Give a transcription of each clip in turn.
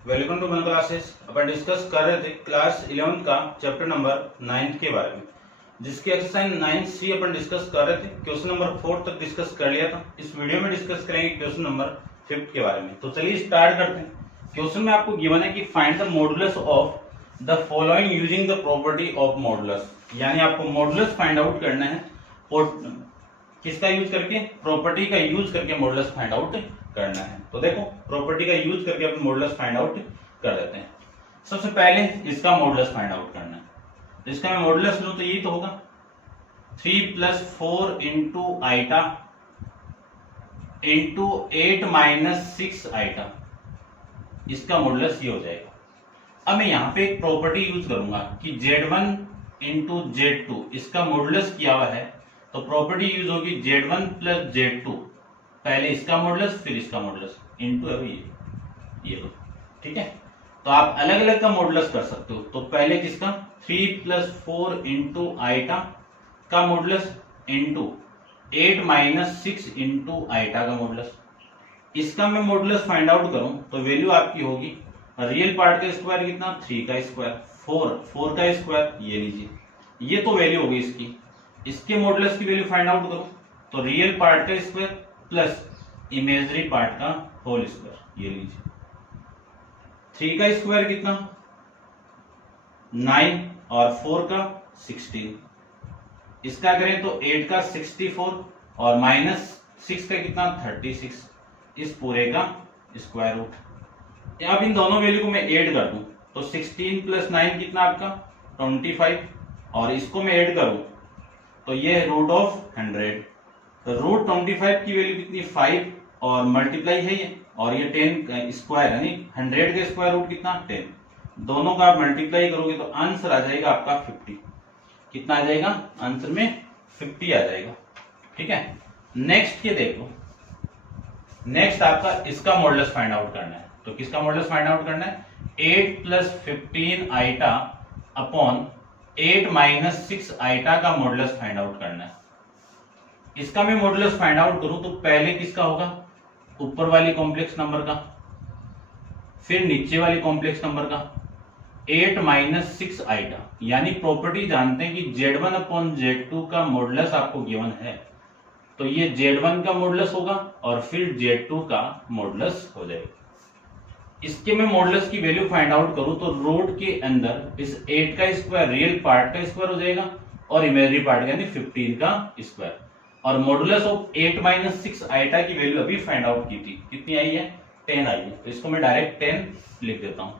Welcome to my classes. अपन discuss कर रहे थे क्लास 11 का चैप्टर नंबर 9 के बारे में, जिसकी एक्सरसाइज 9C अपन डिस्कस कर रहे थे। क्वेश्चन नंबर 4 तक डिस्कस कर लिया था। इस वीडियो में डिस्कस करेंगे क्वेश्चन नंबर 5 के बारे में। तो चलिए स्टार्ट करते हैं। क्वेश्चन में आपको गिवन है कि find the modulus of the following using the property of modulus, यानी आपको मॉडुलस फाइंड आउट करना है और किसका यूज करके, प्रॉपर्टी का यूज करके मॉडुलस फाइंड आउट करना है। तो देखो प्रॉपर्टी का यूज करके अपन मॉडुलस फाइंड आउट कर देते हैं। सबसे पहले इसका मॉडुलस फाइंड आउट करना है। तो इसका मैं मॉडुलस लूं तो ये तो होगा 3 + 4 इंटू आइटा इंटू 8 - 6 आइटा, इसका मॉडुलस ये हो जाएगा। अब मैं यहाँ पे एक प्रॉपर्टी यूज करूंगा कि Z1 इंटू Z2 इसका मॉडुलस किया हुआ है, तो प्रॉपर्टी यूज होगी Z1 + Z2, पहले इसका मॉडुलस फिर इसका मॉडुलस इंटू ये लो, ठीक है। तो आप अलग अलग का मॉडुलस कर सकते हो। तो पहले किसका 3 + 4 इंटू आइटा का मॉडुलस इंटू 8 - 6 इंटू आइटा का मॉडुलस। इसका मैं मॉडुलस फाइंड आउट करूं तो वैल्यू आपकी होगी रियल पार्ट का स्क्वायर कितना, 3 का स्क्वायर, 4 का स्क्वायर, ये लीजिए, ये तो वैल्यू होगी इसकी। इसके मॉडुलस की वैल्यू फाइंड आउट करो तो रियल पार्ट का स्क्वायर प्लस इमेजरी पार्ट का होल स्क्वायर, ये लीजिए। 3 का स्क्वायर कितना 9 और 4 का 16, इसका करें तो 8 का 64 और -6 का कितना 36, इस पूरे का स्क्वायर रूट। अब इन दोनों वैल्यू को मैं ऐड कर दूं तो 16 + 9 कितना आपका 25, और इसको मैं ऐड करूं तो ये रूट ऑफ 100। तो रूट 25 की वैल्यू कितनी 5 और मल्टीप्लाई है ये, और ये 10 का स्क्वायर यानी 100 का स्क्वायर रूट कितना 10, दोनों का आप मल्टीप्लाई करोगे तो आंसर आ जाएगा आपका 50। कितना आ जाएगा आंसर में 50 आ जाएगा, ठीक है। नेक्स्ट ये देखो, नेक्स्ट आपका इसका मॉडुलस फाइंड आउट करना है। तो किसका मॉडुलस फाइंड आउट करना है 8 + 15 आइटा अपॉन 8 - 6 आइटा का मॉडुलस फाइंड आउट करना है। इसका मैं मॉडुलस फाइंड आउट करूं तो पहले किसका होगा ऊपर वाली कॉम्प्लेक्स नंबर का, फिर नीचे वाली कॉम्प्लेक्स नंबर का, 8 - 6 आइटा, यानी प्रॉपर्टी जानते हैं कि Z1/Z2 का मॉडुलस आपको गिवन है, तो ये Z1 का मॉडुलस होगा और फिर Z2 का मॉडुलस हो जाएगा। इसके मैं मॉडुलस की वैल्यू फाइंड आउट करूं तो रूट के अंदर इस 8 का स्क्वायर रियल पार्ट का स्क्वायर हो जाएगा और इमेजरी पार्ट यानी 15 का स्क्वायर, और मॉडुलस ऑफ 8 - 6 आइटा की वैल्यू अभी फाइंड आउट की थी, कितनी आई है 10 आई है। तो इसको मैं डायरेक्ट 10 लिख देता हूं।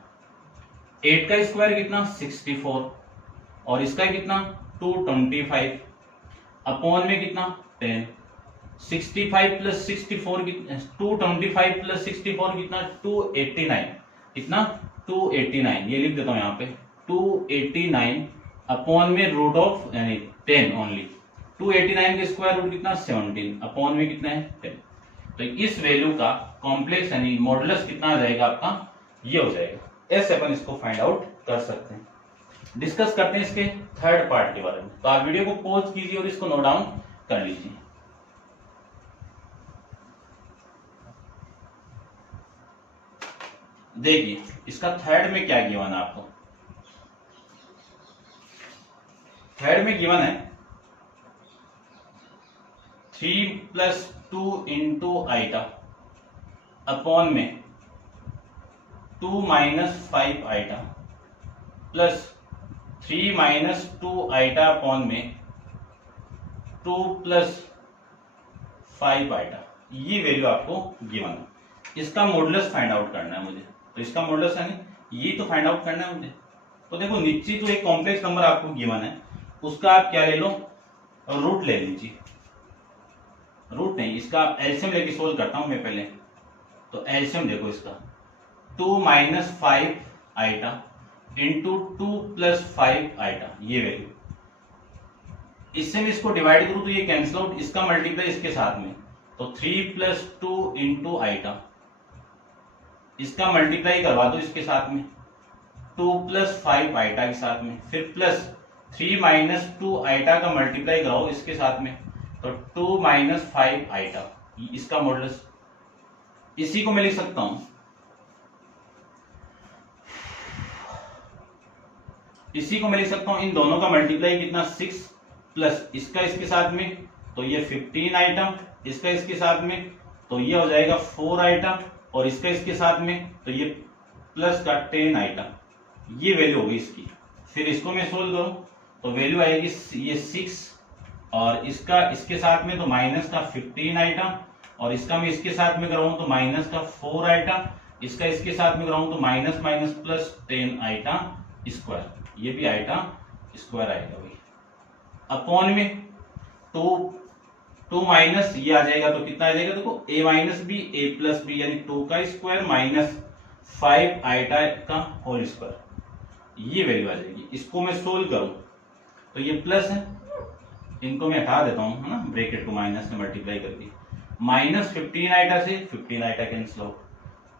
8 का स्क्वायर कितना 64 और इसका कितना 225 अपॉन में कितना 10, 65 + 64 कितना 225 + 64 कितना 289, कितना 289, ये लिख देता हूं यहाँ पे 289 अपॉन में रूट ऑफ यानी 10 ओनली, 289 का स्क्वायर रूट कितना 17 अपॉन में कितना है 10। तो इस वैल्यू का कॉम्प्लेक्स यानी मॉडुलस कितना आ जाएगा आपका, ये हो जाएगा। ऐसे अपन इसको फाइंड आउट कर सकते हैं। डिस्कस करते हैं इसके थर्ड पार्ट के बारे में। तो आप वीडियो को पॉज कीजिए और इसको नोट डाउन कर लीजिए। देखिए इसका थर्ड में क्या गिवन है आपको। थर्ड में गिवन है 3 + 2 इंटू आइटा अपॉन में 2 - 5 आइटा प्लस 3 - 2 आइटा अपॉन में 2 + 5 आइटा, ये वैल्यू आपको गिवन है। इसका मॉडुलस फाइंड आउट करना है मुझे। तो इसका मॉडुलस यानी ये तो फाइंड आउट करना है मुझे। तो देखो नीचे जो एक कॉम्प्लेक्स नंबर आपको गिवन है उसका आप क्या ले लो रूट ले लीजिए, रूट नहीं इसका एलसीएम लेके सोल्व करता हूं मैं पहले। तो एलसीएम देखो इसका 2 - 5 आइटा इंटू 2 + 5 आइटा, ये वैल्यू, इससे मैं इसको डिवाइड करूं तो ये कैंसिल आउट, इसका मल्टीप्लाई इसके साथ में, तो 3 + 2 इंटू आइटा, इसका मल्टीप्लाई करवा दो इसके साथ में 2 + 5 आइटा के साथ में, फिर प्लस 3 - 2 आइटा का मल्टीप्लाई कराओ इसके साथ में, तो 2 - 5 आइटा, इसका मॉडुलस। इसी को मैं लिख सकता हूं इसी को मैं लिख सकता हूं इन दोनों का मल्टीप्लाई कितना 6 प्लस इसका इसके साथ में, तो ये 15 आइटम, इसका इसके साथ में तो ये हो जाएगा 4 आइटम, और इसका इसके साथ में तो ये प्लस का 10 आइटम। ये वैल्यू होगी इसकी। फिर इसको मैं सोल्व करूं तो वैल्यू आएगी ये 6 और इसका इसके साथ में तो माइनस का 15 आइटम, और इसका मैं इसके साथ में कराऊं तो माइनस का 4 आइटम, इसका इसके साथ में कराऊं तो minus minus plus 10 item square, ये भी आइटम स्क्वायर आएगा भाई। अपॉन में टू माइनस ये आ जाएगा तो कितना आ जाएगा, देखो a minus b a plus b, यानी 2 का स्क्वायर माइनस 5 आइटा का होल स्क्वायर, ये वैल्यू आ जाएगी। इसको मैं सोल्व करूं तो ये प्लस है, इनको मैं हटा देता हूं, है ना, ब्रैकेट को माइनस से मल्टीप्लाई करके, माइनस 15 आइटा से 15 आइटा कैंसिल आउट,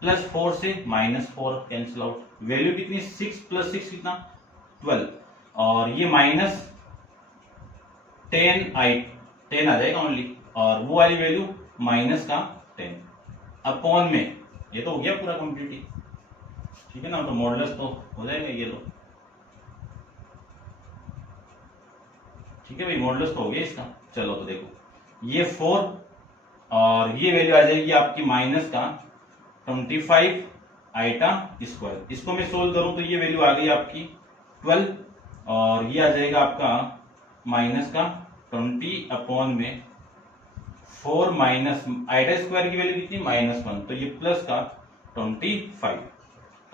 प्लस 4 से माइनस 4 कैंसिल आउट, वैल्यू कितनी 6 प्लस 6 कितना 12, और ये माइनस 10 आ जाएगा ओनली, और वो वाली वैल्यू माइनस का 10 अपॉन में, ये तो हो गया पूरा कंप्लीट ही, ठीक है ना, तो मॉडुलस तो हो जाएगा ये लो, ठीक है भाई, मॉडुलस तो हो गया इसका। चलो तो देखो ये 4 और ये वैल्यू आ जाएगी आपकी माइनस का 25 आइटा स्क्वायर। इसको मैं सोल्व करूं तो ये वैल्यू आ गई आपकी 12 और ये आ जाएगा आपका माइनस का 20 अपॉन में 4 माइनस आइटा स्क्वायर की वैल्यू कितनी -1, तो ये प्लस का 25,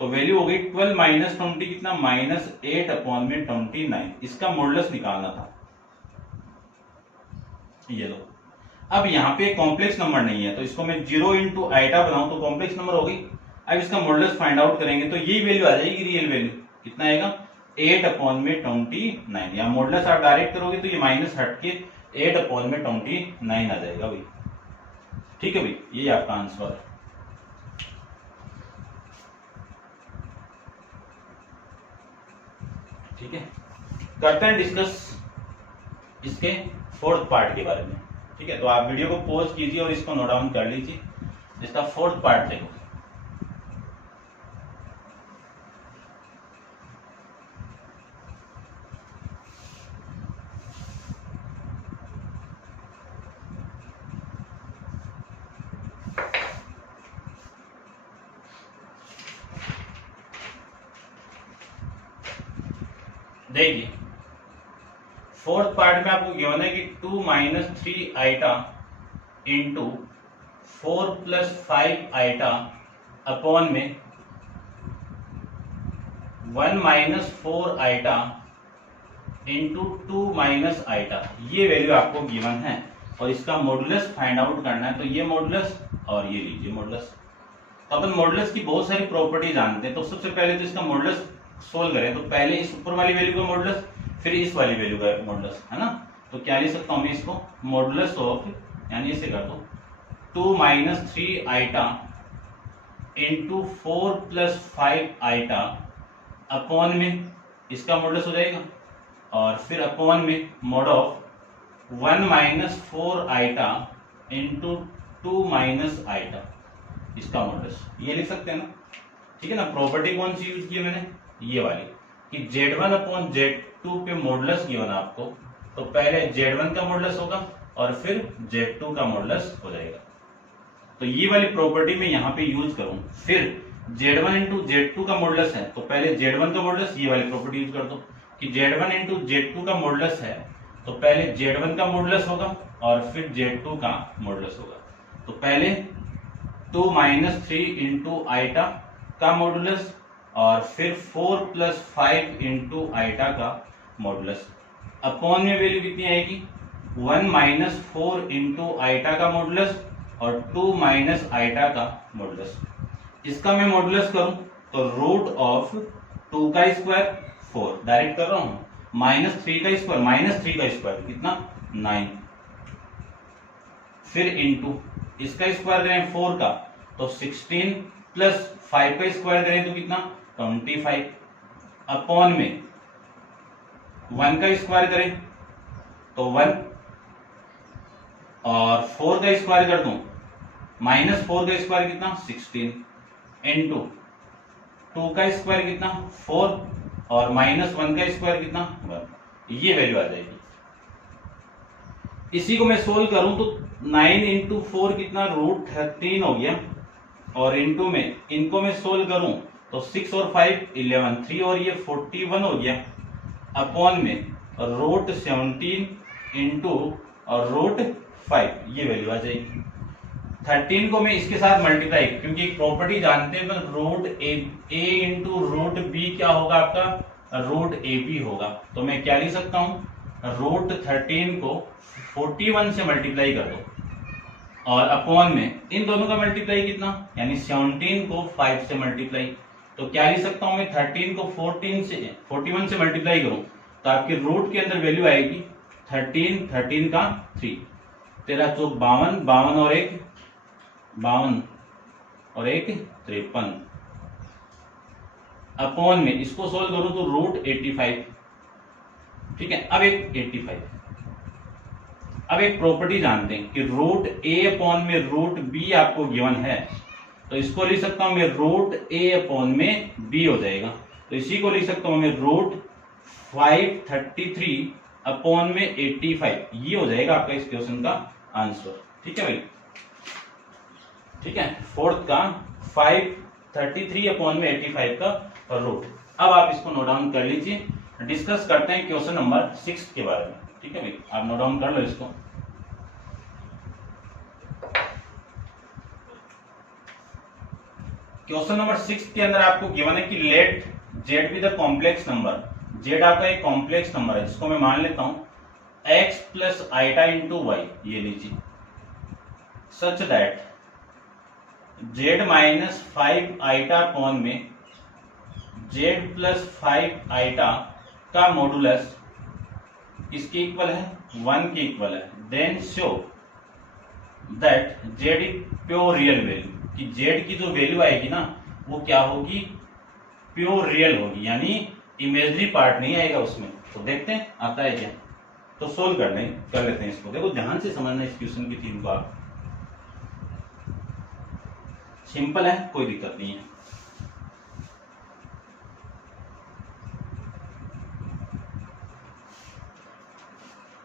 तो वैल्यू हो गई 12 माइनस 20 कितना -8 अपॉन में 29। इसका मॉडुलस निकालना था, ये लो। अब यहाँ पे कॉम्प्लेक्स नंबर नहीं है तो इसको मैं 0 इंटू आइटा बनाऊं तो कॉम्प्लेक्स नंबर होगी। अब इसका मॉडुलस फाइंड आउट करेंगे तो ये वैल्यू आ जाएगी, रियल वैल्यू कितना आएगा 8 अपॉन में 29। या मॉडुलस आप डायरेक्ट करोगे तो ये माइनस हट के 8 अपॉन में 29 आ जाएगा भाई, ठीक है भाई, ये आपका आंसर है। ठीक है, करते हैं डिस्कस इसके 4th पार्ट के बारे में। ठीक है, तो आप वीडियो को पॉज कीजिए और इसको नोट डाउन कर लीजिए, इसका 4th पार्ट देखो। देखिए 4th पार्ट में आपको गिवन है कि 2 minus 3 iota into 4 plus 5 iota upon में 1 minus 4 iota into 2 minus iota, ये वैल्यू आपको गिवन है और इसका मॉडुलस फाइंड आउट करना है। तो ये मॉडुलस और ये लीजिए मॉडुलस। तो अपन मॉडुलस की बहुत सारी प्रॉपर्टी जानते हैं, तो सबसे पहले तो इसका मॉडुलस सोल्व करें तो पहले इस ऊपर वाली वैल्यू का मॉडुलस फिर इस वाली वैल्यू का मॉडुलस, है ना। तो क्या लिख सकता हूं मैं इसको, मॉडुलस ऑफ, यानी इसे कर दो 2 minus 3 iota into 4 plus 5 iota upon में इसका मॉडुलस हो जाएगा, और फिर अपॉन में mod of 1 minus 4 iota into 2 minus iota, इसका मॉडुलस ये लिख सकते हैं ना। ठीक है ना, प्रॉपर्टी कौन सी यूज की है मैंने, ये वाली, कि Z1 अपॉन Z2 पे मॉडुलस गिवन आपको, तो पहले Z1 का मॉडुलस होगा और फिर Z2 का मॉडुलस हो जाएगा। तो ये वाली प्रॉपर्टी मैं यहाँ पे यूज करूं, फिर Z1 इंटू Z2 का मॉडुलस है तो पहले Z1 का मॉडुलस, ये वाली प्रॉपर्टी यूज कर दो कि Z1 इंटू Z2 का मॉडुलस है तो पहले Z1 का मॉडुलस होगा और फिर Z2 का मॉडुलस होगा। तो पहले 2 माइनस 3 इंटू आइटा का मॉडुलस और फिर 4 प्लस 5 इंटू आइटा का मॉडुलस, अपॉन में वैल्यू कितनी आएगी 1 माइनस 4 इंटू आइटा का मॉडुलस और 2 माइनस आइटा का मॉडुलस। इसका मैं मॉडुलस करूं तो रूट ऑफ 2 का स्क्वायर 4 डायरेक्ट कर रहा हूं, माइनस 3 का स्क्वायर कितना 9, फिर इंटू इसका स्क्वायर करें 4 का तो 16 प्लस 5 का स्क्वायर करें तो कितना 25, अपॉन में 1 का स्क्वायर करें तो 1 और 4 का स्क्वायर कर दूं माइनस 4 का स्क्वायर कितना 16 इंटू 2 का स्क्वायर कितना 4 और -1 का स्क्वायर कितना 1, ये वैल्यू आ जाएगी। इसी को मैं सोल्व करूं तो 9 इंटू 4 कितना √13 हो गया, और इंटू में इनको मैं सोल्व करूं तो 6 और 5 11, 3 और ये 41 हो गया, अपॉन में √17 इंटू और √5, ये वैल्यू आ जाएगी। 13 को मैं इसके साथ मल्टीप्लाई, क्योंकि एक प्रॉपर्टी जानते हैं √a इंटू √b क्या होगा आपका √ab होगा, तो मैं क्या लिख सकता हूं √13 को 41 से मल्टीप्लाई कर दो और अपॉन में इन दोनों का मल्टीप्लाई कितना, यानी 17 को 5 से मल्टीप्लाई, तो क्या लिख सकता हूं मैं 13 को 41 से मल्टीप्लाई करूं तो आपके रूट के अंदर वैल्यू आएगी 13 का 3, 13 चौक 52, 52 और एक 53, अपॉन में इसको सोल्व करूं तो √85, ठीक है। अब एक प्रॉपर्टी जानते हैं कि √a अपॉन में √b आपको गिवन है, तो इसको लिख सकता हूं मैं √a अपॉन में b हो जाएगा, तो इसी को लिख सकता हूं मैं √533 अपॉन में 85, ये हो जाएगा आपका इस क्वेश्चन का आंसर, ठीक है भाई, ठीक है। फोर्थ का 533 अपॉन में 85 का रूट। अब आप इसको नोट डाउन कर लीजिए, डिस्कस करते हैं क्वेश्चन नंबर 6 के बारे में, ठीक है भाई, आप नोट डाउन कर लो इसको। क्वेश्चन नंबर 6 के अंदर आपको गिवन है कि let z be the complex number, z आपका एक कॉम्प्लेक्स नंबर है जिसको मैं मान लेता हूं x plus iota into y, ये लीजिए, such that z minus 5 iota upon में z प्लस 5 आइटा का मॉडुलस किसके इक्वल है 1 के इक्वल है, then show that z is pure real value, कि z की जो वैल्यू आएगी ना वो क्या होगी प्योर रियल होगी, यानी इमेजनरी पार्ट नहीं आएगा उसमें। तो देखते हैं आता है क्या, तो सोल्व कर लेते हैं इसको। देखो ध्यान से समझना इस क्वेश्चन की थीम को आप, सिंपल है, कोई दिक्कत नहीं है।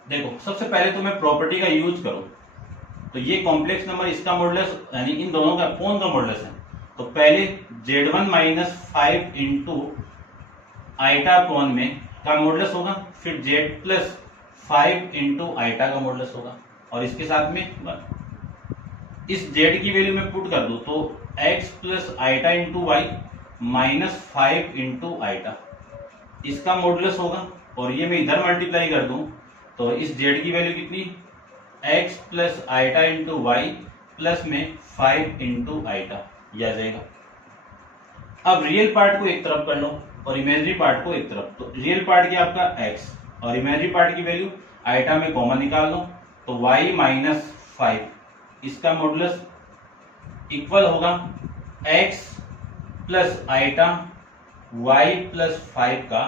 देखो सबसे पहले तो मैं प्रॉपर्टी का यूज करूं तो ये कॉम्प्लेक्स नंबर, इसका मॉडुलस यानी इन दोनों का कौन का मॉडुलस है, तो पहले z1 minus 5 into iota upon में का मॉडुलस होगा, फिर z प्लस 5 इंटू आइटा का मॉडुलस होगा, और इसके साथ में 1। इस z की वैल्यू में पुट कर दूं तो x plus iota into y minus 5 into iota, इसका मॉडुलस होगा, और ये मैं इधर मल्टीप्लाई कर दूं तो इस z की वैल्यू कितनी x plus iota into y plus में 5 इंटू आइटा, ये आ जाएगा। अब रियल पार्ट को एक तरफ कर लो और इमेजनरी पार्ट को एक तरफ, तो रियल पार्ट क्या आपका x और इमेजनरी पार्ट की वैल्यू आइटा में कॉमन निकाल लो तो y माइनस 5, इसका मॉडुलस इक्वल होगा x plus iota y plus 5 का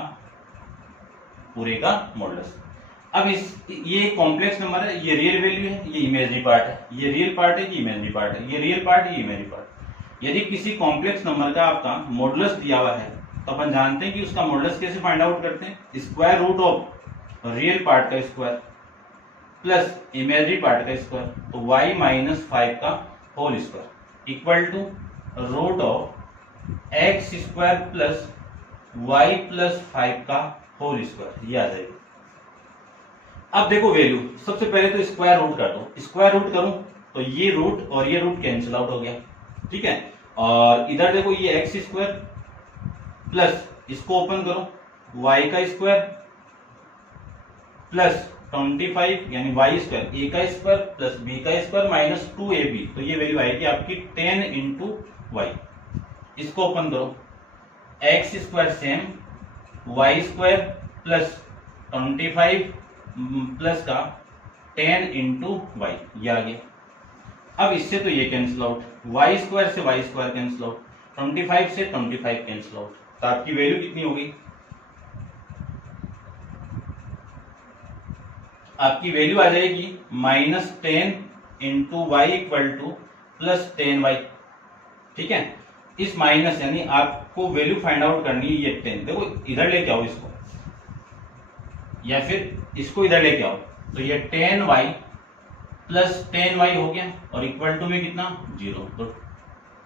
पूरे का मॉडुलस। अब ये कॉम्प्लेक्स नंबर है, ये रियल वैल्यू है, ये इमेजनरी पार्ट है, ये रियल पार्ट है, ये इमेजनरी पार्ट है, ये रियल पार्ट है, ये इमेजनरी पार्ट। यदि किसी कॉम्प्लेक्स नंबर का आपका मॉडुलस दिया हुआ है तो अपन जानते हैं कि उसका मॉडुलस कैसे फाइंड आउट करते हैं, square root of real part का स्क्वायर प्लस इमेजनरी पार्ट का स्क्वायर, तो y माइनस 5 का whole square equal to root of x square plus y plus 5 का होल स्क्वायर, ये आ जाएगा। अब देखो वैल्यू, सबसे पहले तो स्क्वायर रूट कर दो, स्क्वायर रूट करूं तो ये रूट और ये रूट कैंसिल आउट हो गया, ठीक है। और इधर देखो ये एक्स स्क्वायर प्लस इसको ओपन करो वाई का स्क्वायर प्लस 25 यानी वाई स्क्वायर, ए का स्क्वायर प्लस बी का स्क्वायर माइनस 2ab, तो ये वैल्यू आएगी आपकी 10 इंटू वाई। इसको ओपन करो x square same y square plus 25 plus का 10 इंटू वाई, ये आ गया। अब इससे तो ये कैंसिल आउट, वाई स्क्वायर से वाई स्क्वायर कैंसिल आउट, 25 से 25 कैंसिल आउट, तो आपकी वैल्यू कितनी हो गई, आपकी वैल्यू आ जाएगी -10 into y equal to plus 10 y, ठीक है। इस माइनस यानी आपको वैल्यू फाइंड आउट करनी है ये 10, देखो इधर लेके आओ इसको या फिर इसको इधर लेके आओ, तो ये 10y प्लस 10y हो गया और इक्वल टू में कितना 0, तो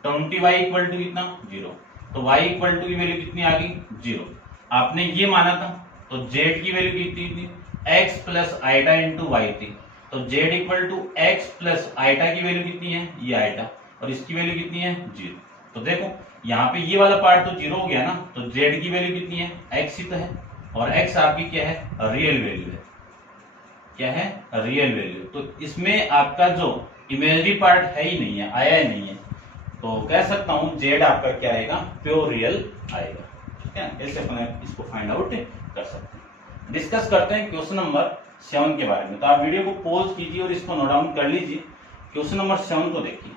20y इक्वल टू कितना 0, तो y इक्वल टू की वैल्यू कितनी आ गई 0। आपने ये माना था तो z की वैल्यू कितनी थी x plus iota into y थी, तो z equal to x plus iota की वैल्यू कितनी है ये आइटा और इसकी वैल्यू कितनी है 0। तो देखो यहाँ पे ये वाला पार्ट तो 0 हो गया ना, तो z की वैल्यू कितनी है x ही तो है और x आपकी क्या है रियल वैल्यू है, क्या है रियल वैल्यू। तो इसमें आपका जो इमेजिनरी पार्ट है ही नहीं है, आया ही नहीं है, तो कह सकता हूं z आपका क्या आएगा प्योर रियल आएगा। ठीक है, ऐसे अपन इसको फाइंड आउट कर सकते हैं। डिस्कस करते हैं क्वेश्चन नंबर 7 के बारे में। तो आप वीडियो को पॉज कीजिए और इसको नोट डाउन कर लीजिए। क्वेश्चन नंबर 7 को देखिए।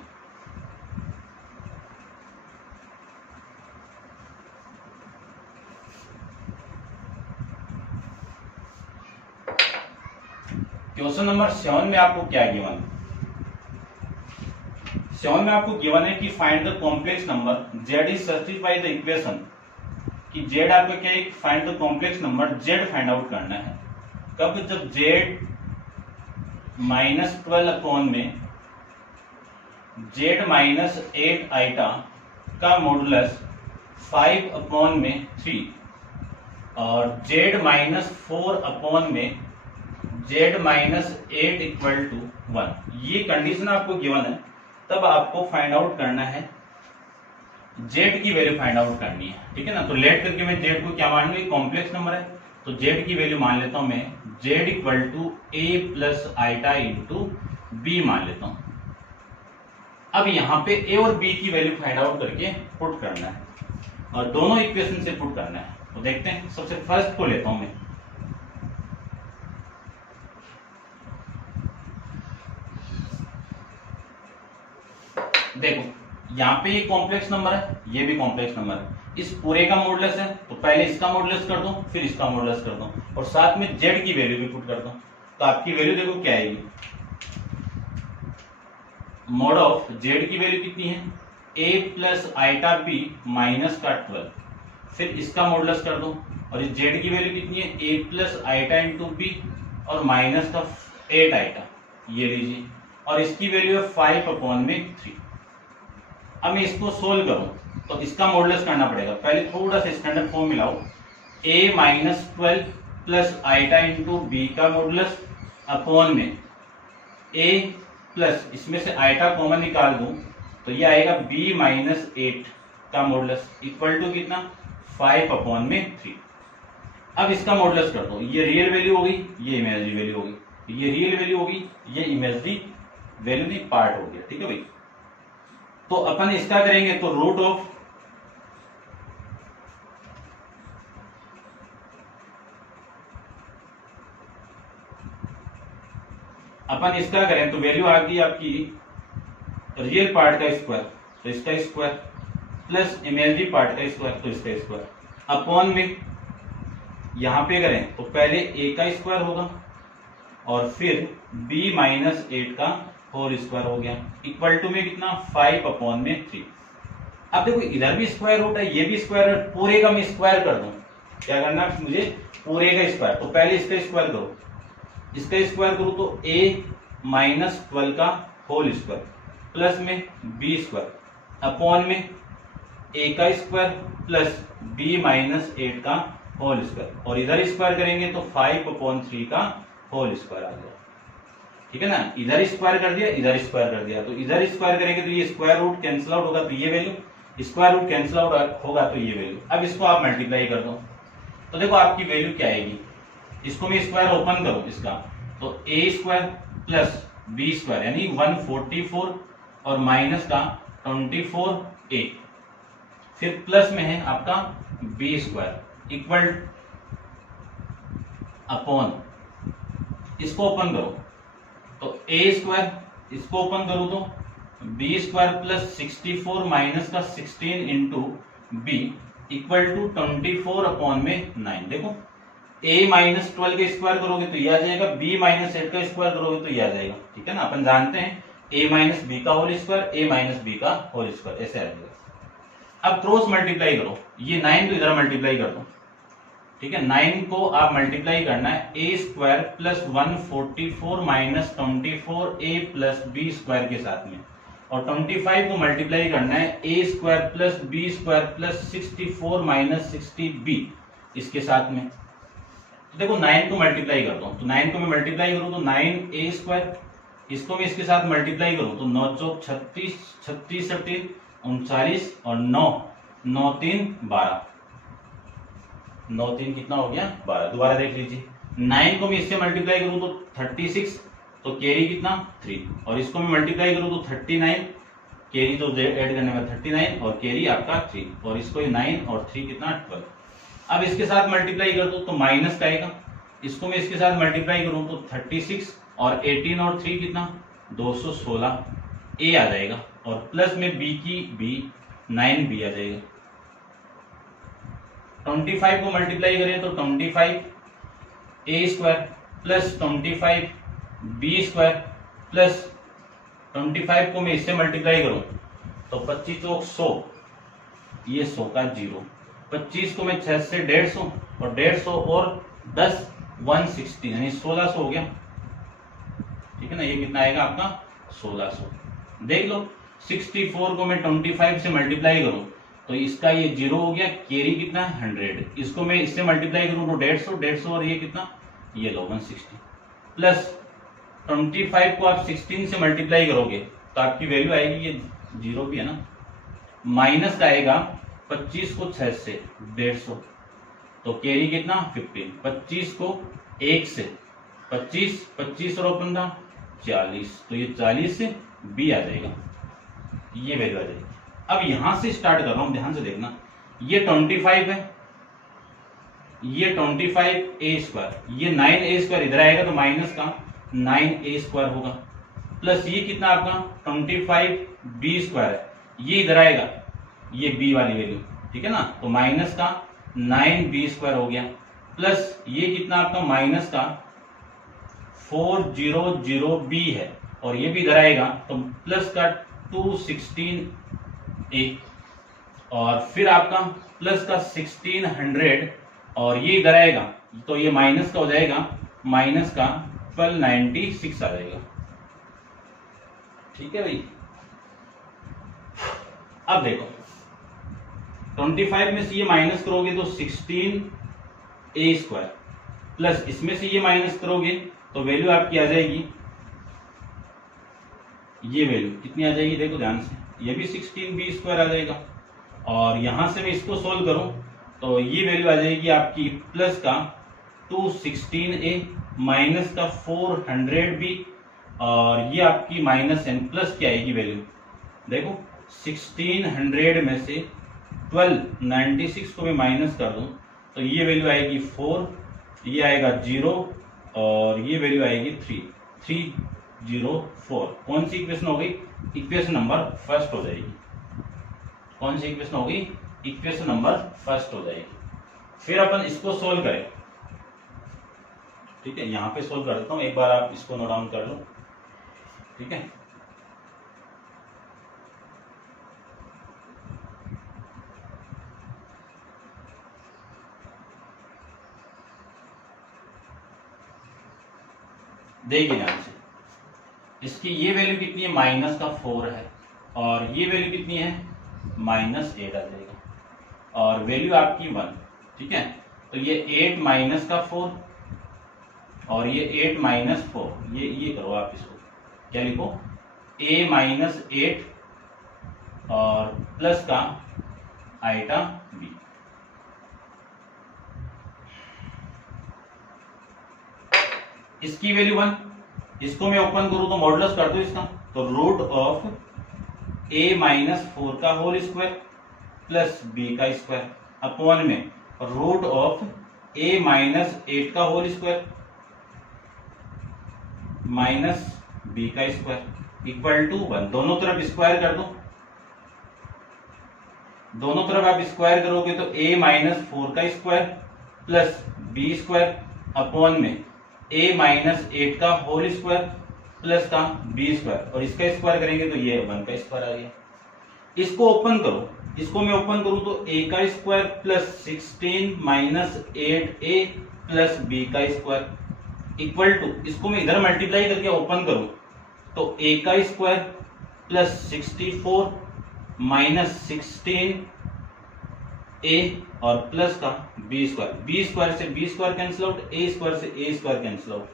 क्वेश्चन नंबर 7 में आपको क्या गिवन है? 7 में आपको गिवन है कि find the complex number z is substitute the equation कि z आपका क्या है find the complex number z find out करना है। कब? जब z -12 अपॉन में z माइनस 8 आइटा का मॉडुलस 5 अपॉन में 3 और z -4 अपॉन में z -8 इक्वल टू 1, ये कंडीशन आपको गिवन है। तब आपको फाइंड आउट करना है z की वैल्यू फाइंड आउट करनी है। ठीक है ना, तो लेट करके मैं z को क्या मान लूं, कॉम्प्लेक्स नंबर है तो z की वैल्यू मान लेता हूं मैं z equal to a plus iota into b मान लेता हूं। अब यहाँ पे a और b की वैल्यू फाइंड आउट करके पुट करना है और दोनों इक्वेशन से पुट करना है। तो देखते हैं, सबसे फर्स्ट को लेता हूं मैं। देखो यहाँ पे ये कॉम्प्लेक्स नंबर है, ये भी कॉम्प्लेक्स नंबर है, इस पूरे का मॉडुलस है तो पहले इसका मॉडुलस कर दो फिर इसका मॉडुलस कर दो और साथ में z की वैल्यू भी पुट कर दो। तो आपकी वैल्यू देखो क्या आएगी, मॉड ऑफ z की वैल्यू कितनी है a plus iota b minus का 12, फिर इसका मॉडुलस कर दो और इस z की वैल्यू कितनी है a plus iota into b और माइनस का 8 आइटा, ये लीजिए, और इसकी वैल्यू है 5 अपॉन में 3। अब मैं इसको सोल्व करूं तो इसका मॉडुलस करना पड़ेगा। पहले थोड़ा सा स्टैंडर्ड फॉर्म मिलाओ, a minus 12 plus iota into b का मॉडुलस अपॉन में a प्लस इसमें से आइटा कॉमन निकाल दूं तो ये आएगा b माइनस 8 का मॉडुलस इक्वल टू कितना 5 अपॉन में 3। अब इसका मॉडुलस कर दो, ये रियल वैल्यू हो गई, ये इमेजिनरी वैल्यू हो गई, ये रियल वैल्यू हो गई, ये इमेजिनरी वैल्यू नहीं पार्ट हो गया। ठीक है भाई, तो अपन इसका करेंगे तो रूट ऑफ अपन इसका करें तो वैल्यू आ गई आपकी रियल पार्ट का स्क्वायर तो इसका स्क्वायर प्लस इमेजिनरी पार्ट का स्क्वायर तो इसका स्क्वायर अपॉन में यहां पे करें तो पहले a का स्क्वायर होगा और फिर b माइनस 8 का होल स्क्वायर हो गया इक्वल टू में कितना 5 अपॉन में 3। अब देखो इधर भी स्क्वायर रूट है, ये भी स्क्वायर रूट, पूरे का मैं स्क्वायर कर दूं, क्या करना है मुझे पूरे का स्क्वायर, तो पहले इसका स्क्वायर करो, इसका स्क्वायर करो तो a माइनस 12 का होल स्क्वायर प्लस में b स्क्वायर अपॉन में a का स्क्वायर प्लस b माइनस 8 का होल स्क्वायर और इधर स्क्वायर करेंगे तो 5 अपॉन 3 का होल स्क्वायर आ गया। ठीक है ना, इधर स्क्वायर कर दिया इधर स्क्वायर कर दिया, तो इधर स्क्वायर करेंगे तो ये स्क्वायर रूट कैंसिल आउट होगा तो ये value, square root cancel out होगा तो ये वैल्यू। अब इसको आप मल्टीप्लाई कर दो तो देखो आपकी वैल्यू क्या आएगी, इसको मैं स्क्वायर ओपन करूं इसका तो a square plus b square यानी 144 और माइनस का 24a, फिर प्लस में है आपका b स्क्वायर इक्वल अपॉन, इसको ओपन करो तो a स्क्वायर, इसको ओपन करो तो b स्क्वायर प्लस 64 माइनस का 16 into b equal to 24 upon में 9। देखो a माइनस 12 का स्क्वायर करोगे तो ये आ जाएगा, b माइनस 8 का स्क्वायर करोगे तो ये आ जाएगा। ठीक है ना, अपन जानते हैं a माइनस बी का whole square a minus b का होल स्क्वायर ऐसे आ जाएगा। अब क्रॉस मल्टीप्लाई करो, ये 9 तो इधर मल्टीप्लाई कर दो, ठीक है। 9 को आप मल्टीप्लाई करना है a square plus 144 minus 24 a plus b square के साथ में, और 25 को मल्टीप्लाई करना है a square plus b square plus 64 minus 60 b इसके साथ में। तो देखो 9 को मल्टीप्लाई करता हूं, तो 9 को मैं मल्टीप्लाई करूं तो 9 ए स्क्वायर, इसको मैं इसके साथ मल्टीप्लाई करूं तो 9 चौक 36, 36 36 39 और 9 9 3 12, 9 3 कितना हो गया 12। दोबारा देख लीजिए, 9 को मैं इससे मल्टीप्लाई करूं तो 36, तो कैरी कितना 3, और इसको मैं मल्टीप्लाई करूं तो 39, कैरी तो ऐड करने में 39 और कैरी आपका 3, और इसको 9 और 3 कितना 12। अब इसके साथ मल्टीप्लाई कर दो तो माइनस का आएगा, इसको मैं इसके साथ मल्टीप्लाई करूं तो 36 और 18 और 3 कितना 216 ए आ जाएगा, और प्लस में बी की बी 9 बी आ जाएगा। 25 को मल्टीप्लाई करें तो 25 a square plus 25 b square plus 25 को मैं इससे मल्टीप्लाई करूं तो 25 चौक 100, ये 100 का 0, 25 को मैं 6 से 150 और 150 और 10 160 यानी 1600 हो गया, ठीक है ना। ये कितना आएगा आपका 1600। देख लो 64 को मैं 25 से मल्टीप्लाई करूं तो इसका ये 0 हो गया, कैरी कितना 100, इसको मैं इससे मल्टीप्लाई करूं तो 150 150 और ये कितना ये लो 160, प्लस 25 को आप 16 से मल्टीप्लाई करोगे तो आपकी वैल्यू आएगी ये 0 भी है ना, माइनस का आएगा 25 को 6 से 150, तो कैरी कितना 15, 25 को 1 से 25 25 और 15 40, तो ये 40 से बी आ जाएगा, ये वैल्यू आ जाएगी। अब यहां से स्टार्ट कर रहा हूं, ध्यान से देखना, ये 25 है, ये 25 ए स्क्वायर, ये 9 ए स्क्वायर इधर आएगा तो माइनस का 9 ए स्क्वायर होगा, प्लस ये कितना आपका 25 बी स्क्वायर है, ये इधर आएगा, ये बी वाली वैल्यू, ठीक है ना, तो माइनस का 9 बी स्क्वायर हो गया, प्लस ये कितना आपका माइनस का 400 बी है, और ये भी इधर आएगा तो प्लस का 216 ए, और फिर आपका प्लस का 1600 और ये इधर आएगा तो ये माइनस का हो जाएगा, माइनस का 1296 आ जाएगा, ठीक है भाई। अब देखो 25 में से ये माइनस करोगे तो 16 ए स्क्वायर, प्लस इसमें से ये माइनस करोगे तो वैल्यू आपकी आ जाएगी, ये वैल्यू कितनी आ जाएगी देखो ध्यान से, ये भी 16 बी स्क्वायर आ जाएगा, और यहां से मैं इसको सोल्व करूं तो ये वैल्यू आ जाएगी आपकी प्लस का 216 ए माइनस का 400 बी, और ये आपकी माइनस एन प्लस की आएगी वैल्यू, देखो 1600 में से 1296 को मैं माइनस कर दूं तो ये वैल्यू आएगी 4, ये आएगा 0 और ये वैल्यू आएगी 304। कौन सी इक्वेशन हो गई, इक्वेशन नंबर फर्स्ट हो जाएगी, कौन सी इक्वेशन होगी, इक्वेशन नंबर फर्स्ट हो जाएगी। फिर अपन इसको सोल्व करें, ठीक है, यहां पे सोल्व कर देता हूं, एक बार आप इसको नोट डाउन कर लो, ठीक है। देखिए ध्यान से, इसकी ये वैल्यू कितनी है माइनस का 4 है, और ये वैल्यू कितनी है माइनस 8 आ जाएगा, और वैल्यू आपकी 1, ठीक है। तो ये 8 माइनस का 4 और ये 8 माइनस 4, ये करो आप इसको, क्या लिखो a माइनस 8 और प्लस का आइटा b, इसकी वैल्यू 1, इसको मैं ओपन करूं तो मॉडुलस कर दो इसका, तो रूट ऑफ a माइनस 4 का होल स्क्वायर प्लस b का स्क्वायर अपॉन में रूट ऑफ a माइनस 8 का होल स्क्वायर माइनस b का स्क्वायर इक्वल टू 1। दोनों तरफ स्क्वायर कर दो, दोनों तरफ आप स्क्वायर करोगे तो a माइनस 4 का square plus b square upon में a माइनस 8 का होल स्क्वायर प्लस का b स्क्वायर, और इसका स्क्वायर करेंगे तो ये 1 का स्क्वायर आ गया। इसको ओपन करो इसको मैं ओपन करूं तो a का square plus 16 minus 8a plus b का स्क्वायर इक्वल टू, इसको मैं इधर मल्टीप्लाई करके ओपन करूं तो a का स्क्वायर प्लस 64 माइनस 16 a और प्लस का b स्क्वायर से b square cancel out, a square से a स्क्वायर कैंसिल आउट।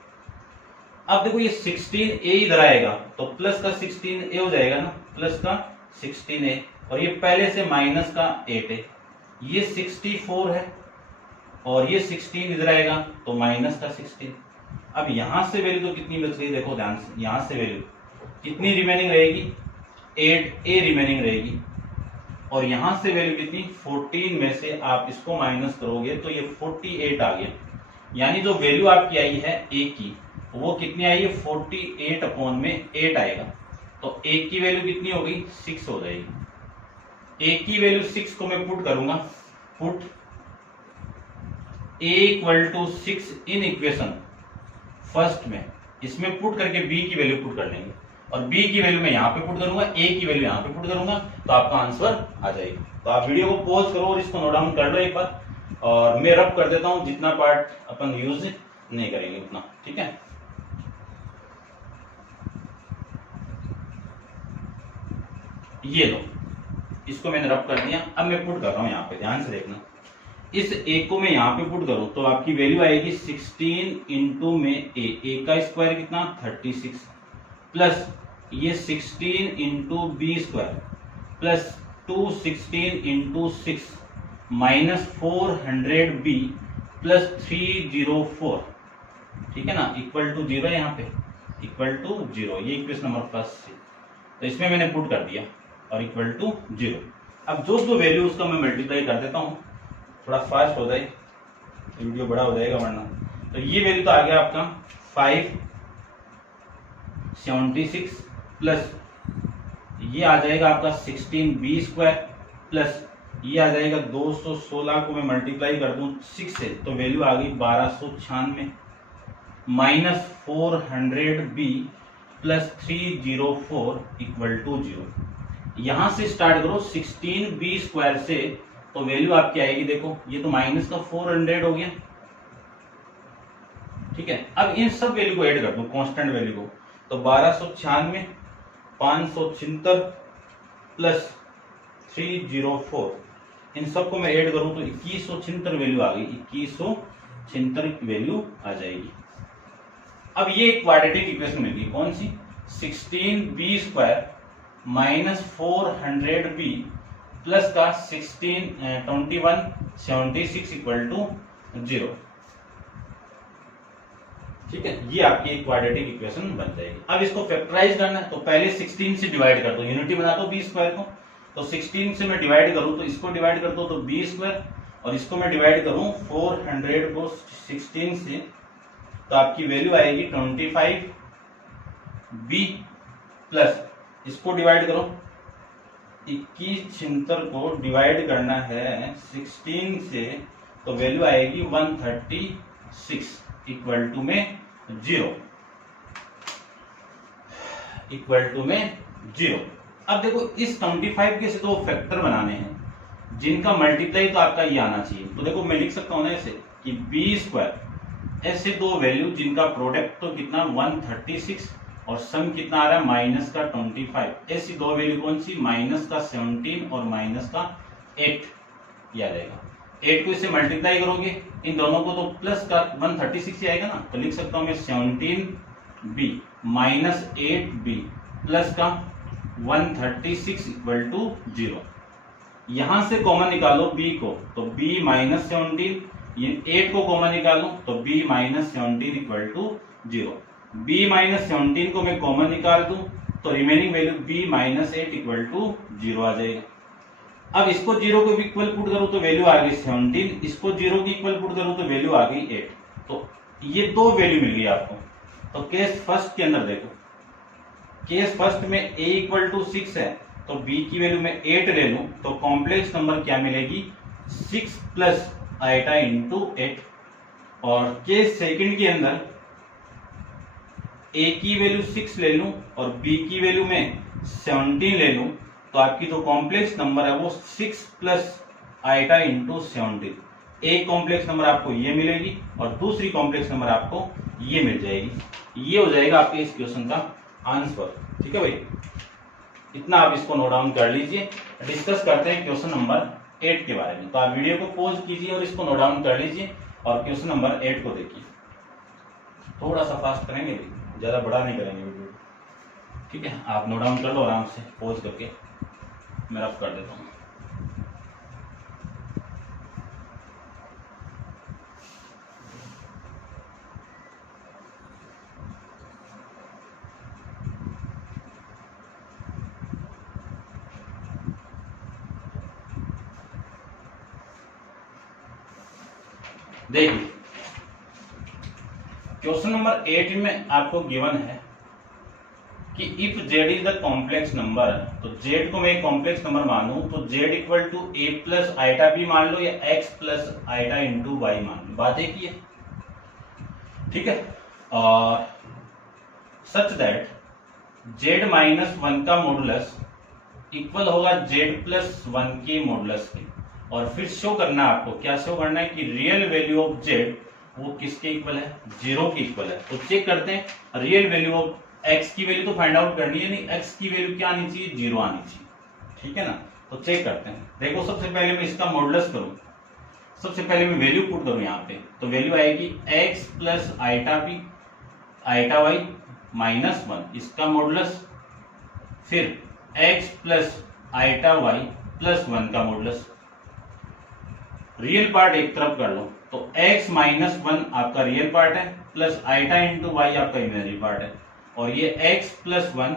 अब देखो ये 16a इधर आएगा तो प्लस का 16a हो जाएगा ना, प्लस का 16a, और ये पहले से माइनस का 8 है, ये 64 है और ये 16 इधर आएगा तो माइनस का 16। अब यहां से वैल्यू तो कितनी बच गई देखो ध्यान से, यहां से वैल्यू कितनी रिमेनिंग रहेगी, 8a रिमेनिंग रहेगी, और यहां से वैल्यू कितनी 14 में से आप इसको माइनस करोगे तो ये 48 आ गया। यानी जो वैल्यू आपकी आई है a की वो कितनी आई है 48 अपॉन में 8 आएगा, तो a की वैल्यू कितनी होगी 6 हो जाएगी। a की वैल्यू 6 को मैं पुट करूंगा, put a equal to 6 in equation first में, इसमें पुट करके b की वैल्यू पुट कर लेंगे और b की वैल्यू मैं यहां पे पुट करूंगा, a की वैल्यू यहां पे पुट करूंगा, तो आपका आंसर आ जाएगा। तो आप वीडियो को पॉज करो और इसको नोट डाउन कर लो एक बार, और मैं रब कर देता हूं, जितना पार्ट अपन यूज नहीं करेंगे उतना, ठीक है। ये लो, इसको मैंने रब कर दिया, अब मैं पुट कर रहा हूं यहाँ पे, ध्यान से देखना। इस a को मैं यहाँ पे पुट करूं तो आपकी वैल्यू आएगी 16 इंटू में a का स्क्वायर कितना 36 प्लस ये 16 into b square plus 216 into 6 minus 400b plus 304, ठीक है ना, इक्वल टू 0 यहाँ पे, इक्वल टू 0, ये इक्वेशन नंबर फर्स्ट से, तो इसमें मैंने पुट कर दिया और इक्वल टू 0। अब जो वैल्यू उसका मैं मल्टीप्लाई कर देता हूं, थोड़ा फास्ट हो जाए, वीडियो बड़ा हो जाएगा वरना। तो ये वैल्यू तो आ गया आपका 576 प्लस ये आ जाएगा आपका 16b स्क्वायर प्लस ये आ जाएगा 216 को मैं मल्टीप्लाई कर दूं 6 से तो वैल्यू आ गई 1296 minus 400b plus 304 equal to 0। यहां से स्टार्ट करो 16b स्क्वायर से, तो वैल्यू आपकी आएगी, देखो ये तो माइनस का 400 हो गया, ठीक है। अब इन सब वैल्यू को ऐड कर दो, कांस्टेंट वैल्यू को, तो 1296 576 प्लस 304, इन सबको मैं ऐड करूं तो 2176 वैल्यू आ गई, 2176 वैल्यू आ जाएगी। अब ये क्वाड्रेटिक इक्वेशन मिल गई, कौन सी, 16b square minus 400b plus का 2176 इक्वल टू 0, ठीक है। ये आपकी एक क्वाड्रेटिक इक्वेशन बन जाएगी। अब इसको फैक्टराइज करना है तो पहले 16 से डिवाइड कर दो, यूनिटी बना दो b स्क्वायर को, तो 16 से मैं डिवाइड करूं तो इसको डिवाइड कर दो तो b स्क्वायर, और इसको मैं डिवाइड करूं 400 को 16 से तो आपकी वैल्यू आएगी 25b प्लस इसको डिवाइड करो 2176 को डिवाइड करना है 16 से तो वैल्यू आएगी 136 इक्वल टू में 0, इक्वल टू में 0। अब देखो इस 25 के से तो फैक्टर बनाने हैं जिनका मल्टीप्लाई तो आपका ये आना चाहिए, तो देखो मैं लिख सकता हूं ना ऐसे कि b स्क्वायर, ऐसे दो वैल्यू जिनका प्रोडक्ट तो कितना 136 और सम कितना आ रहा है माइनस का 25, ऐसी दो वैल्यू कौन सी, माइनस का 17 और माइनस का 8, ये आ जाएगा। 8 को इससे मल्टीप्लाई करोगे इन दोनों को तो प्लस का 136 ही आएगा ना, तो लिख सकता हूं मैं 17b माइनस 8b प्लस का 136 इक्वल टू 0। यहां से कॉमन निकालो b को, तो b माइनस 17, ये 8 को कॉमन निकालो तो b minus 17 equal to 0। b minus 17 को मैं कॉमन निकाल दूं तो remaining value b minus 8 equal to 0 आ जाएगा। अब इसको 0 को इक्वल पुट करूं तो वैल्यू आ गई 17, इसको 0 की इक्वल पुट करूं तो वैल्यू आ गई 8, तो ये दो वैल्यू मिल गई आपको। तो केस फर्स्ट के अंदर देखो, केस फर्स्ट में a इक्वल टू 6 है तो b की वैल्यू में 8 ले लूं तो कॉम्प्लेक्स नंबर क्या मिलेगी 6 प्लस आइटा इंटू 8। और केस सेकंड के अंदर a की वैल्यू 6 ले लूं और b की वैल्यू में 17 ले लूं तो आपकी जो कॉम्प्लेक्स नंबर है वो 6 प्लस आइटा इंटू 17। एक कॉम्प्लेक्स नंबर आपको ये मिलेगी और दूसरी कॉम्प्लेक्स नंबर आपको ये मिल जाएगी। ये हो जाएगा आपके इस क्वेश्चन का आंसर। ठीक है भाई, इतना आप इसको नोट डाउन कर लीजिए। डिस्कस करते हैं क्वेश्चन नंबर 8 के बारे में। तो आप वीडियो को पॉज कीजिए और इसको नोट डाउन कर लीजिए और क्वेश्चन नंबर 8 को देखिए। थोड़ा सा फास्ट करेंगे, ज्यादा बड़ा नहीं करेंगे वीडियो। ठीक है, आप नोट डाउन कर लो आराम से, पॉज करके मैं रफ कर देता हूँ। देखिए क्वेश्चन नंबर 8 में आपको गिवन है कि if z is the complex number, तो जेड को मैं कॉम्प्लेक्स नंबर मानूं तो z equal to a plus iota b मान लो या x plus iota into y मान लो। बात एक ही है। ठीक है, और सच दैट जेड माइनस 1 का मॉडुलस इक्वल होगा जेड प्लस 1 के मॉडुलस के। और फिर शो करना है आपको, क्या शो करना है कि रियल वैल्यू ऑफ जेड वो किसके इक्वल है, 0 के इक्वल है। तो चेक करते हैं रियल वैल्यू ऑफ एक्स की वैल्यू तो फाइंड आउट करनी है, नहीं एक्स की वैल्यू क्या आनी चाहिए, 0 आनी चाहिए। ठीक है ना, तो चेक करते हैं। देखो सबसे पहले मैं इसका मॉडुलस करूं, सबसे पहले मैं वैल्यू पुट करूं यहाँ पे, तो वैल्यू आएगी x plus iota b iota y minus 1 इसका मॉडुलस, फिर x plus iota y plus 1 का मॉडुलस। रियल पार्ट एक तरफ कर लो, तो x माइनस 1 आपका रियल पार्ट है प्लस आइटा इंटू वाई आपका इमेजिनरी पार्ट है, और ये x plus 1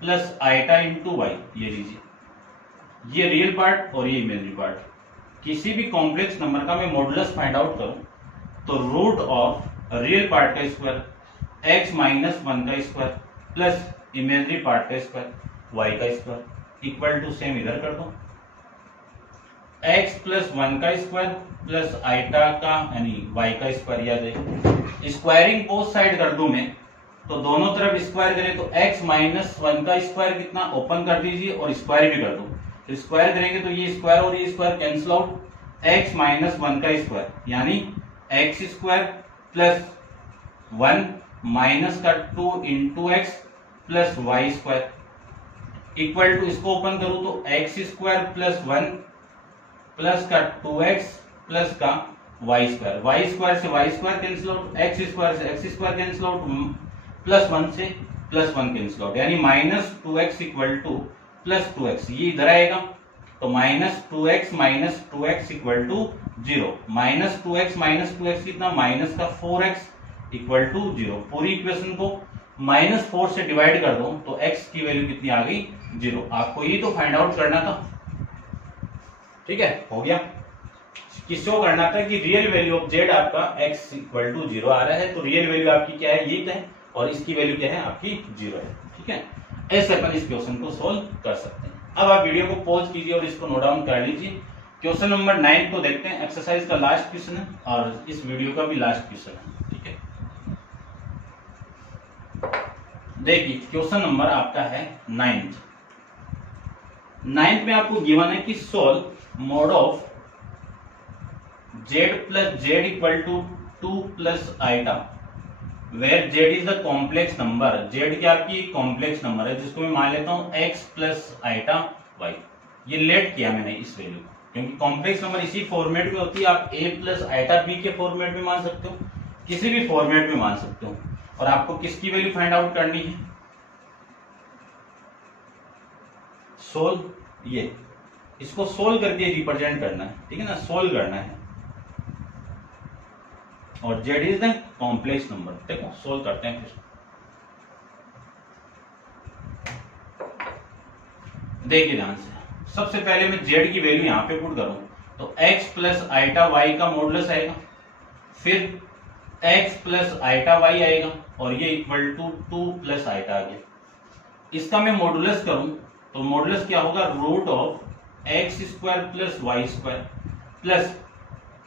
plus iota into y ये लीजिए, ये रियल पार्ट और ये इमेजिनरी पार्ट। किसी भी कॉम्प्लेक्स नंबर का मैं मॉडुलस फाइंड आउट करूं तो रूट ऑफ रियल पार्ट का स्क्वायर x माइनस 1 का स्क्वायर प्लस इमेजिनरी पार्ट का स्क्वायर y का स्क्वायर इक्वल टू सेम इधर कर दो, x प्लस 1 का स्क्वायर प्लस आइटा का यानी y का स्क्वायर। याद है स्क्वायरिंग बोथ साइड कर दूं मैं, तो दोनों तरफ स्क्वायर करें तो x माइनस 1 का स्क्वायर कितना, ओपन कर दीजिए और स्क्वायर भी कर दो। तो स्क्वायर करेंगे तो ये स्क्वायर और ये square cancel out, x minus 1 का स्क्वायर यानी x स्क्वायर प्लस 1 माइनस का 2 into x plus y square equal to, इसको ओपन करूं तो x स्क्वायर प्लस 1 प्लस का 2x प्लस का वाई स्क्वायर, वाई स्क्वायर से y square cancel out, x square से x square cancel out, plus 1 से plus 1 cancel out, यानी minus 2x equal to plus 2x। ये इधर आएगा तो minus 2x equal to 0, minus 2x कितना, माइनस का 4x इक्वल टू 0। पूरी इक्वेशन को माइनस 4 से डिवाइड कर दो तो x की वैल्यू कितनी आ गई, 0। आपको ये तो फाइंड आउट करना था। ठीक है, हो गया। किसको करना था कि रियल वैल्यू ऑफ जेड आपका x इक्वल टू 0 आ रहा है, तो रियल वैल्यू आपकी क्या है, ये है, और इसकी वैल्यू क्या है, आपकी 0 है। ठीक है, ऐसे अपन इस क्वेश्चन को सोल्व कर सकते हैं। अब आप वीडियो को पॉज कीजिए और इसको नोट डाउन कर लीजिए। क्वेश्चन नंबर 9 को देखते हैं, एक्सरसाइज का लास्ट क्वेश्चन है और इस वीडियो का भी लास्ट क्वेश्चन है। ठीक है, देखिए क्वेश्चन नंबर आपका है 9th में आपको गिवन है कि solve mod of z plus z equal to 2 plus iota where z is the complex number. जेड क्या आपकी कॉम्प्लेक्स नंबर है जिसको मैं मान लेता हूं x प्लस आइटा वाई। ये लेट किया मैंने इस वैल्यू, क्योंकि कॉम्प्लेक्स नंबर इसी फॉर्मेट में होती है। आप a प्लस आइटा बी के फॉर्मेट में मान सकते हो, किसी भी फॉर्मेट में मान सकते हो। और आपको किसकी वैल्यू फाइंड आउट करनी है, सोल्व, ये इसको सोल्व करके रिप्रेजेंट करना है। ठीक है ना, सोल्व करना है, और Z is the complex number. देखो सोल्व करते हैं। फिर देखिए ध्यान से, सबसे पहले मैं जेड की वैल्यू यहां पे पुट करूं तो x प्लस आइटा वाई का मॉडुलस आएगा, फिर x प्लस आइटा वाई आएगा, और ये इक्वल टू 2 प्लस आइटा आ गया। इसका मैं मॉडुलस करूं तो मॉडुलस क्या होगा, root of x square plus y square plus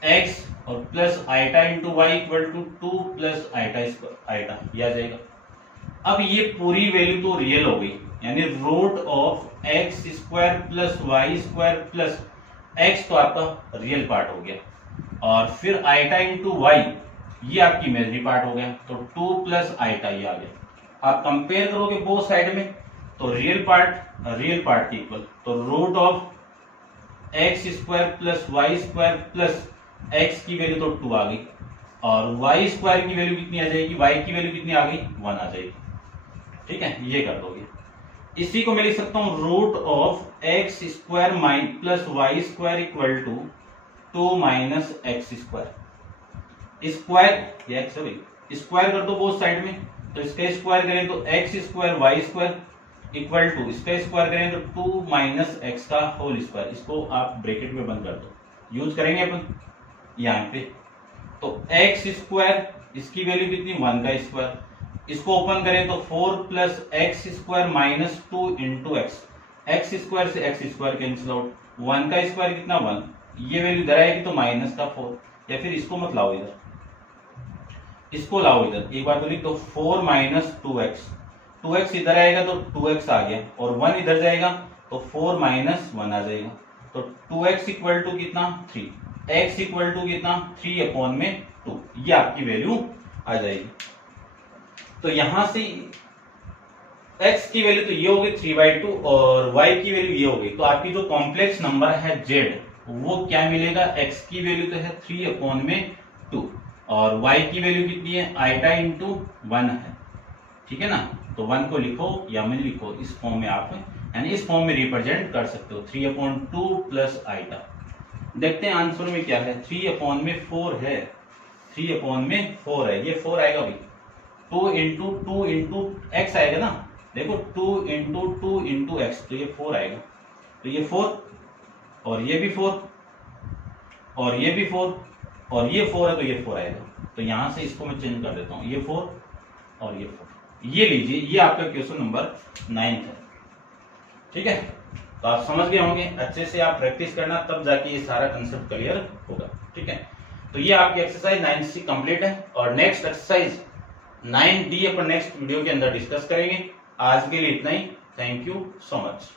x और plus iota into y equal to 2 plus iota square iota, यह आ जाएगा। अब ये पूरी वैल्यू तो रियल हो गई, यानी root of x square plus y square plus x तो आपका रियल पार्ट हो गया और फिर आइटा इंटू वाई ये आपकी इमेजरी पार्ट हो गया, तो 2 प्लस आइटा ये आ गया। आप कंपेयर करोगे बोथ साइड में तो रियल पार्ट की इक्वल, तो root of x square plus y square plus x की वैल्यू तो 2 आ गई और वाई स्क्वायर की वैल्यू कितनी आ जाएगी, वाई की वैल्यू कितनी आ गई 1 आ जाएगी। ठीक है, ये कर दोगे। इसी को मैं लिख सकता हूं root of x square plus y square equal to 2 minus x square. Square x है भाई, स्क्वायर कर दो बोथ साइड में, तो इसका स्क्वायर करें तो x square y square equal to इसका स्क्वायर करें तो 2 माइनस एक्स का होल स्क्वायर। इसको आप ब्रैकेट में बंद कर दो, यूज करेंगे अपन यहाँ पे। तो एक्स स्क्वायर इसकी वैल्यू कितनी 1 का स्क्वायर, इसको ओपन करें तो 4 plus x square minus 2 into x square से एक्स स्क्वायर कैंसिल आउट, 1 का स्क्वायर कितना 1, ये वैल्यू इधर आएगी तो माइनस का 4, या फिर इसको मत लाओ इधर, इसको लाओ इधर, एक बार तो लिख दो 4 माइनस 2x इधर आएगा तो 2x आ गया और 1 इधर जाएगा तो 4 माइनस 1 आ जाएगा, तो 2x इक्वल टू कितना 3, x इक्वल टू कितना 3 अपॉन में 2, ये आपकी वैल्यू आ जाएगी। तो यहां से x की वैल्यू तो ये हो गई 3/2 और y की वैल्यू ये हो गई, तो आपकी जो कॉम्प्लेक्स नंबर है z वो क्या मिलेगा, x की वैल्यू तो है 3 अपॉन में 2 और y की वैल्यू कितनी है आइटा इंटू 1 है। ठीक है ना, तो 1 को लिखो या में लिखो, इस फॉर्म में आप यानी इस फॉर्म में रिप्रेजेंट कर सकते हो 3/2 प्लस आइटा। देखते हैं आंसर में क्या है, 3 में 4 है, 3 में 4 है, ये 4 आएगा भाई, 2 इंटू एक्स आएगा ना, देखो 2 इंटू एक्स, तो ये 4 आएगा, तो ये 4 और ये भी 4 और ये भी 4 और ये 4 है तो ये 4 आएगा। तो यहां से इसको मैं चेंज कर देता हूं, ये 4 और ये 4, ये लीजिए, ये आपका क्वेश्चन नंबर 9 है। ठीक है, तो आप समझ गए होंगे, अच्छे से आप प्रैक्टिस करना तब जाके ये सारा कंसेप्ट क्लियर होगा। ठीक है, तो ये आपकी एक्सरसाइज 9C कंप्लीट है और नेक्स्ट एक्सरसाइज 9D अपन नेक्स्ट वीडियो के अंदर डिस्कस करेंगे। आज के लिए इतना ही, थैंक यू सो मच।